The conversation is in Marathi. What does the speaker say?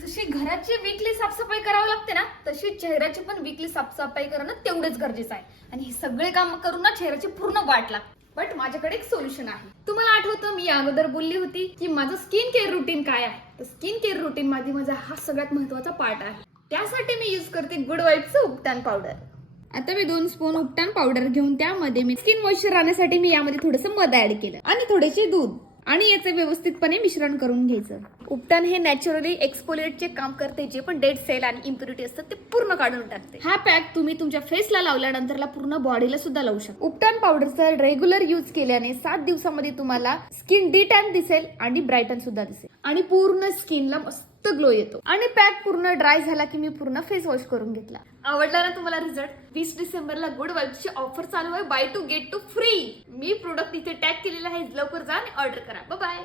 जशी घराची वीकली साफसफाई करावी लागते ना, तशी चेहऱ्याची पण वीकली साफसफाई करणं तेवढंच गरजेचं आहे. आणि हे सगळे काम करून ना चेहऱ्याची पूर्ण वाट लागते. बट माझ्याकडे एक सोल्युशन आहे. तुम्हाला आठवतं मी अगोदर बोलली होती की माझं स्किन केअर रुटीन काय आहे. तर स्किन केअर रुटीन मध्ये माझा हा सगळ्यात महत्वाचा पार्ट आहे. त्यासाठी मी यूज करते गुड वाईबचं उपटान पावडर. आता मी 2 स्पून उपटान पावडर घेऊन त्यामध्ये मी स्किन मॉइश्चर राहण्यासाठी मी यामध्ये थोडंसं मध ऍड केलं आणि थोडेसे दूध आणि याचं व्यवस्थितपणे मिश्रण करून घ्यायचं. उपटान हे नॅचरली एक्सफोलिएटचे काम करते. जे पण डेड सेल आणि इम्प्युरिटी असतात ते पूर्ण काढून टाकते. हा पॅक तुम्ही तुमच्या फेसला लावल्यानंतरला पूर्ण बॉडीला सुद्धा लावू शकता. उपटान पावडरचा रेग्युलर यूज केल्याने 7 दिवसामध्ये तुम्हाला स्किन डी टॅन दिसेल आणि ब्राईटन सुद्धा दिसेल आणि पूर्ण स्किनला मस्त ग्लो येतो. आणि पॅक पूर्ण ड्राय झाला की मी पूर्ण फेस वॉश करून घेतला. आवडला ना तुम्हाला रिझल्ट? 20 डिसेंबरला गुड वाईब्सची ऑफर चालू आहे, buy two get two free. मी प्रोडक्ट इथे टॅग केलेला आहे, लवकर जा आणि ऑर्डर करा. Bye bye.